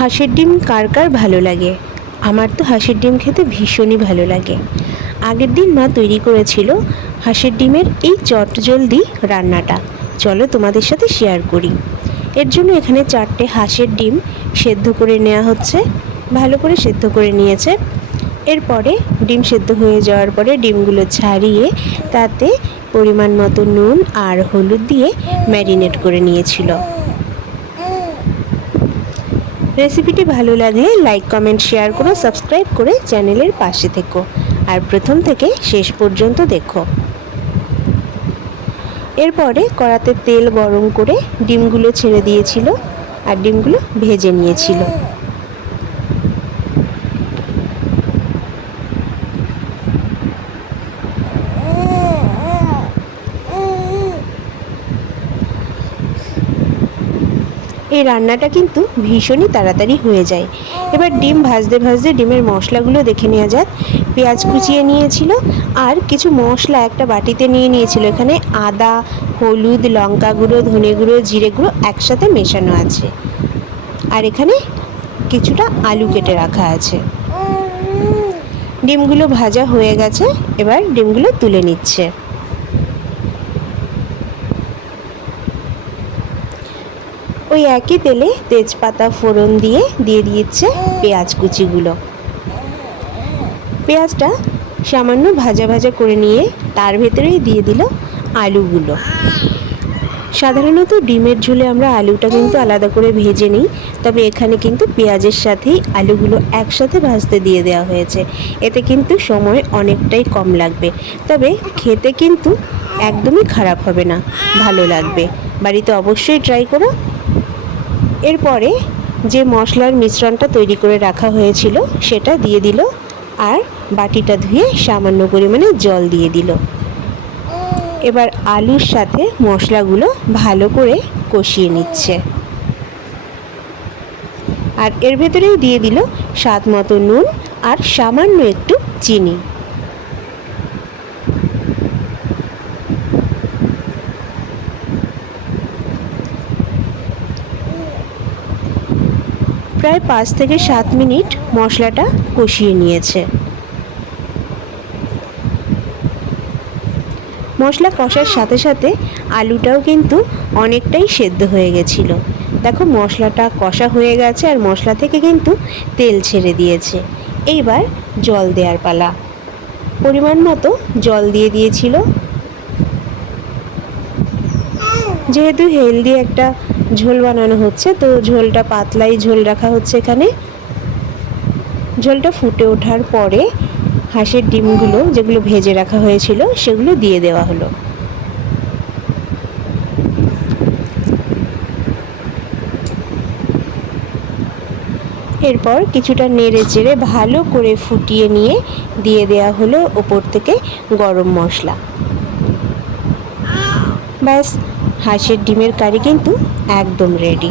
হাঁসের ডিম কার কার ভালো লাগে? আমার তো হাঁসের ডিম খেতে ভীষণই ভালো লাগে। আগের দিন মা তৈরি করেছিল হাঁসের ডিমের এই চটজলদি রান্নাটা। চলো তোমাদের সাথে শেয়ার করি। এর জন্য এখানে চারটে হাঁসের ডিম সেদ্ধ করে নেওয়া হচ্ছে। ভালো করে সেদ্ধ করে নিয়েছে। এরপরে ডিম সেদ্ধ হয়ে যাওয়ার পরে ডিমগুলো ছাড়িয়ে তাতে পরিমাণ মতো নুন আর হলুদ দিয়ে ম্যারিনেট করে নিয়েছিল। রেসিপিটি ভালো লাগলে লাইক, কমেন্ট, শেয়ার করো, সাবস্ক্রাইব করে চ্যানেলের পাশে থেকো। আর প্রথম থেকে শেষ পর্যন্ত দেখো। এরপরে কড়াতে তেল গরম করে ডিমগুলো ছেড়ে দিয়েছিল আর ডিমগুলো ভেজে নিয়েছিল। এই রান্নাটা কিন্তু ভীষণই তাড়াতাড়ি হয়ে যায়। এবার ডিম ভাজতে ভাজতে ডিমের মশলাগুলো দেখে নেওয়া যাক। পেঁয়াজ কুচিয়ে নিয়েছিল আর কিছু মশলা একটা বাটিতে নিয়ে নিয়েছিল। এখানে আদা, হলুদ, লঙ্কা গুঁড়ো, ধনে গুঁড়ো, জিরে গুঁড়ো একসাথে মেশানো আছে। আর এখানে কিছুটা আলু কেটে রাখা আছে। ডিমগুলো ভাজা হয়ে গেছে। এবার ডিমগুলো তুলে নিচ্ছে। ওই একই তেলে তেজপাতা ফোড়ন দিয়ে দিয়ে দিচ্ছে পেঁয়াজ কুচিগুলো। পেঁয়াজটা সামান্য ভাজা ভাজা করে নিয়ে তার ভেতরেই দিয়ে দিল আলুগুলো। সাধারণত ডিমের ঝোলে আমরা আলুটা কিন্তু আলাদা করে ভেজে নিই, তবে এখানে কিন্তু পেঁয়াজের সাথেই আলুগুলো একসাথে ভাজতে দিয়ে দেওয়া হয়েছে। এতে কিন্তু সময় অনেকটাই কম লাগবে, তবে খেতে কিন্তু একদমই খারাপ হবে না, ভালো লাগবে। বাড়িতে অবশ্যই ট্রাই করো। এরপরে যে মশলার মিশ্রণটা তৈরি করে রাখা হয়েছিল, সেটা দিয়ে দিল আর বাটিটা ধুয়ে সামান্য পরিমাণে জল দিয়ে দিল। এবার আলুর সাথে মশলাগুলো ভালো করে কষিয়ে নিচ্ছে। আর এর ভেতরেও দিয়ে দিল স্বাদ মতো নুন আর সামান্য একটু চিনি। প্রায় পাঁচ থেকে সাত মিনিট মশলাটা কষিয়ে নিয়েছে। মশলা কষার সাথে সাথে আলুটাও কিন্তু অনেকটাই সেদ্ধ হয়ে গেছিল। দেখো মশলাটা কষা হয়ে গেছে আর মশলা থেকে কিন্তু তেল ছেড়ে দিয়েছে। এইবার জল দেওয়ার পালা। পরিমাণ মতো জল দিয়ে দিয়েছিল। যেহেতু হেলদি একটা ঝোল বানানো হচ্ছে। তো ঝোলটা পাতলাই ঝোল রাখা হচ্ছে এখানে। ঝোলটা ফুটে ওঠার পরে হাঁসের ডিমগুলো যেগুলো ভেজে রাখা হয়েছিল সেগুলো দিয়ে দেওয়া হলো। এরপর কিছুটা নেড়ে চেড়ে ভালো করে ফুটিয়ে নিয়ে দিয়ে দেওয়া হলো ওপর থেকে গরম মশলা। ব্যাস হাঁসের ডিমের কারি কিন্তু একদম রেডি